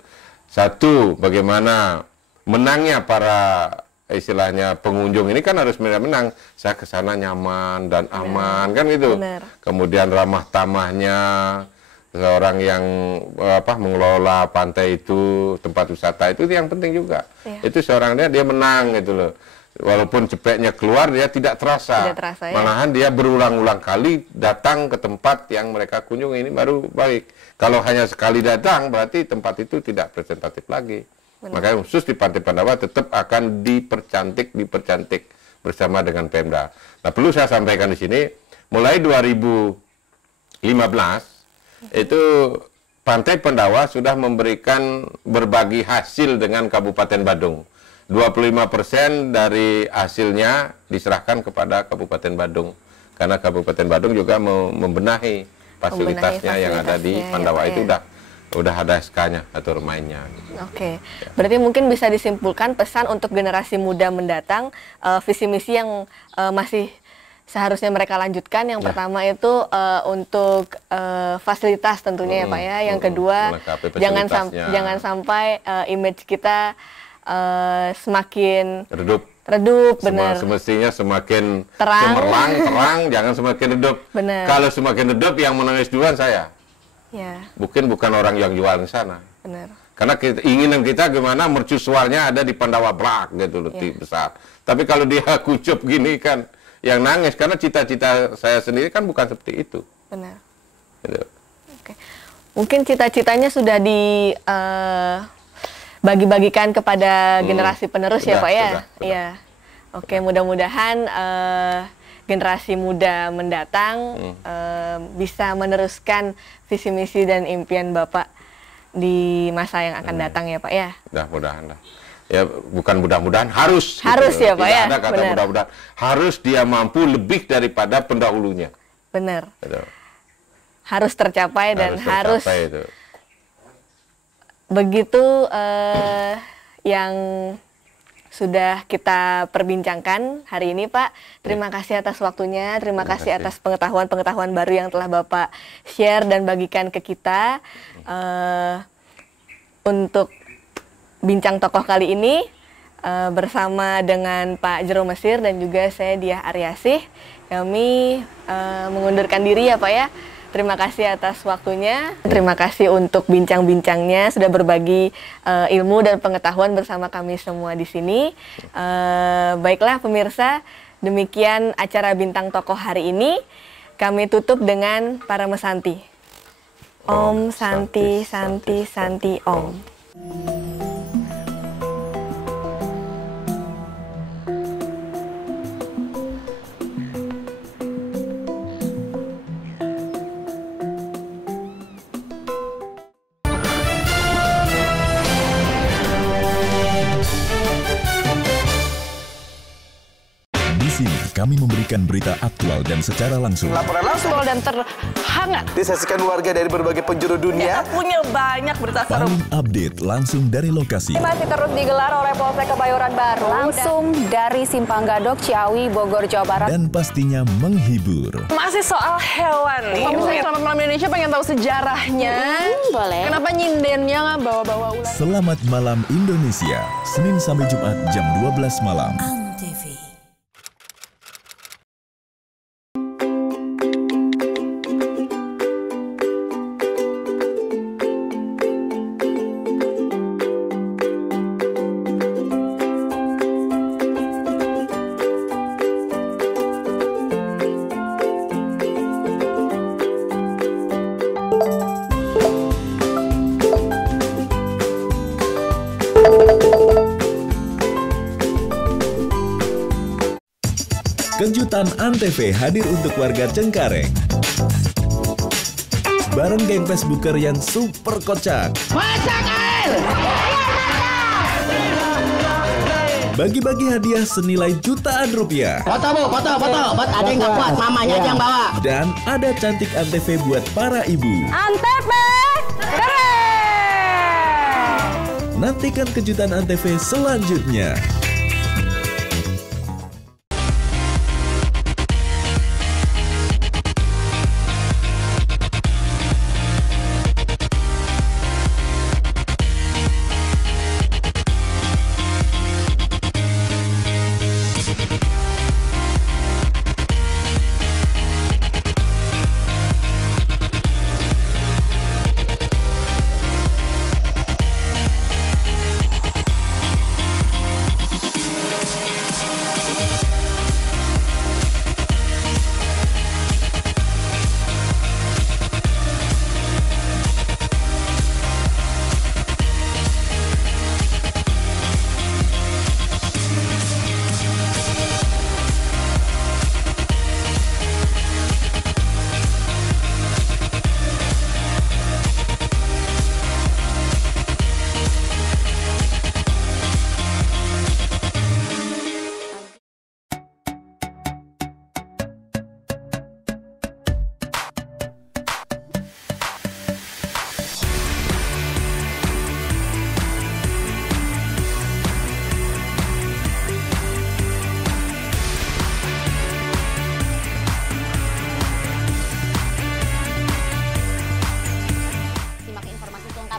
Satu, bagaimana menangnya para istilahnya pengunjung ini kan harus menang. Saya ke sana nyaman dan aman, kan gitu. Kemudian ramah tamahnya seorang yang mengelola pantai itu, tempat wisata itu yang penting juga. Itu seorang dia menang gitu loh. Walaupun cepetnya keluar, dia tidak terasa. Malahan dia berulang-ulang kali datang ke tempat yang mereka kunjungi, ini baru baik. Kalau hanya sekali datang, berarti tempat itu tidak representatif lagi. Makanya khusus di Pantai Pandawa tetap akan dipercantik bersama dengan Pemda. Nah, perlu saya sampaikan di sini, mulai 2015 itu Pantai Pandawa sudah memberikan berbagi hasil dengan Kabupaten Badung. 25% dari hasilnya diserahkan kepada Kabupaten Badung, karena Kabupaten Badung juga membenahi fasilitasnya yang ada di Pandawa itu udah ada SK-nya atau mainnya. Berarti mungkin bisa disimpulkan pesan untuk generasi muda mendatang, visi misi yang masih seharusnya mereka lanjutkan. Yang pertama itu untuk fasilitas tentunya ya Pak ya. Yang kedua, jangan sampai image kita semakin redup, benar. Semestinya semakin terang, jangan semakin redup. Kalau semakin redup, yang menangis duluan saya. Bukan orang yang jual di sana. Karena keinginan kita gimana mercusuarnya ada di Pandawa Blak gitu loh, besar. Tapi kalau dia kucup gini kan, yang nangis karena cita-cita saya sendiri kan bukan seperti itu. Gitu. Mungkin cita-citanya sudah di bagi-bagikan kepada generasi penerus ya Pak ya. Oke, mudah-mudahan generasi muda mendatang bisa meneruskan visi misi dan impian Bapak di masa yang akan datang ya Pak ya. Mudah-mudahan lah. Ya bukan mudah-mudahan, harus. Harus gitu. Ya Pak ya. Tidak ada kata mudah-mudahan. Harus dia mampu lebih daripada pendahulunya. Benar. Gitu. Harus tercapai dan harus itu. Begitu yang sudah kita perbincangkan hari ini Pak. Terima kasih atas waktunya, terima kasih atas pengetahuan-pengetahuan baru yang telah Bapak share dan bagikan ke kita. Untuk bincang tokoh kali ini bersama dengan Pak Jero Mesir dan juga saya Diah Aryasih, kami mengundurkan diri ya Pak ya. Terima kasih atas waktunya, terima kasih untuk bincang-bincangnya, sudah berbagi ilmu dan pengetahuan bersama kami semua di sini. Baiklah pemirsa, demikian acara Bintang Tokoh hari ini. Kami tutup dengan para mesanti. Om Santi Santi Santi Om. Kami memberikan berita aktual dan secara langsung. Laporan langsung dan terhangat disaksikan warga dari berbagai penjuru dunia. Kita punya banyak berita seru. Paling update langsung dari lokasi. Masih terus digelar oleh Polsek Kebayoran Baru. Langsung dari Simpang Gadok, Ciawi, Bogor, Jawa Barat. Dan pastinya menghibur. Masih soal hewan nih. Pemirsa Selamat Malam Indonesia pengen tahu sejarahnya. Boleh. Kenapa nyindennya nggak bawa-bawa ular? Selamat Malam Indonesia, Senin sampai Jumat jam 12 malam. Kejutan Antv hadir untuk warga Cengkareng. Bareng geng Facebooker yang super kocak. Masak air! Bagi-bagi hadiah senilai jutaan rupiah. Foto bu, foto. Buat ada yang nggak kuat, mamanya aja yang bawa. Dan ada cantik Antv buat para ibu. Antv keren! Nantikan kejutan Antv selanjutnya.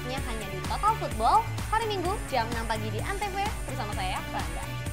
Hanya di Total Football hari Minggu jam 6 pagi di Antv bersama saya, Rangga.